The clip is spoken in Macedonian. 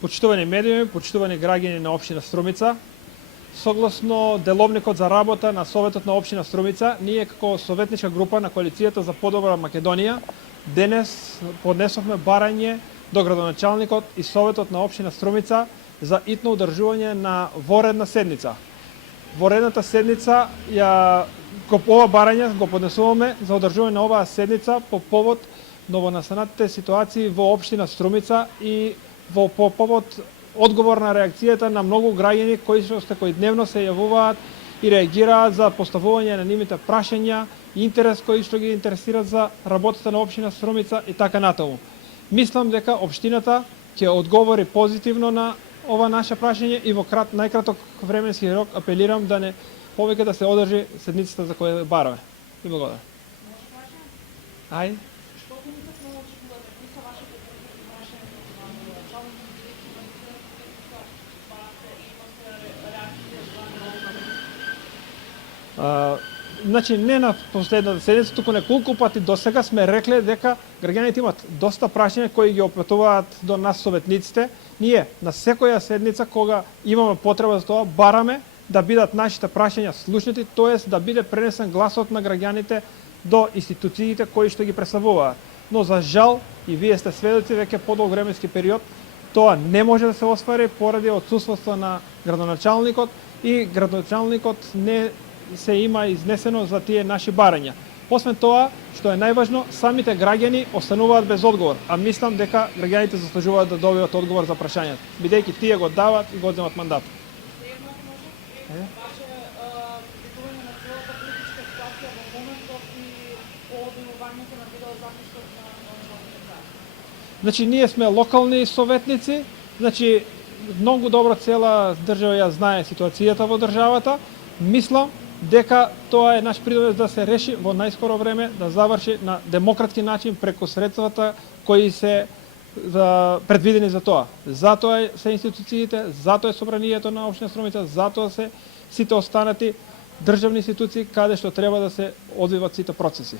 Почитувани медиуми, почитувани граѓани на општина Струмица, согласно деловникот за работа на Советот на општина Струмица, ние како советничка група на коалицијата за подобра Македонија денес поднесовме барање до градоначалникот и Советот на општина Струмица за итно одржување на воредна седница. Воредната седница ова барање го поднесуваме за одржување на оваа седница по повод новонастанатите ситуации во општина Струмица и по повод одговорна реакцијата на многу граѓани кои секојдневно се јавуваат и реагираат за поставување на нивните прашања, интерес кои што ги интересираат за работата на општина Струмица и така натаму. Мислам дека општината ќе одговори позитивно на ова наше прашање и во најкраток временски рок апелирам да не повеќе да се одржи седницата за која бараме. И благодарам. Ајде. Значи не на последната седница, туку неколку пати досега сме рекле дека граѓаните имат доста прашања кои ги опретуваат до нас советниците. Ние на секоја седница кога имаме потреба за тоа бараме да бидат нашите прашања слушнати, тоест да биде пренесен гласот на граѓаните до институциите кои што ги представуваат. Но за жал и вие сте сведоци веќе подолг временски период тоа не може да се оствари поради отсутството на градоначалникот и градоначалникот не се има изнесено за тие наши барања. Освен тоа, што е најважно, самите граѓани остануваат без одговор, а мислам дека граѓаните заслужуваат да добијат одговор за прашањата, бидејќи тие го дават и го земат мандат. Значи, ние сме локални советници, значи, многу добро цела држава ја знае ситуацијата во државата. Мислам дека тоа е наш придонес да се реши во најскоро време, да заврши на демократски начин преку средствата кои се предвидени за тоа. Затоа се институциите, затоа е собранието на општина Струмица, затоа се сите останати државни институции каде што треба да се одвиват сите процеси.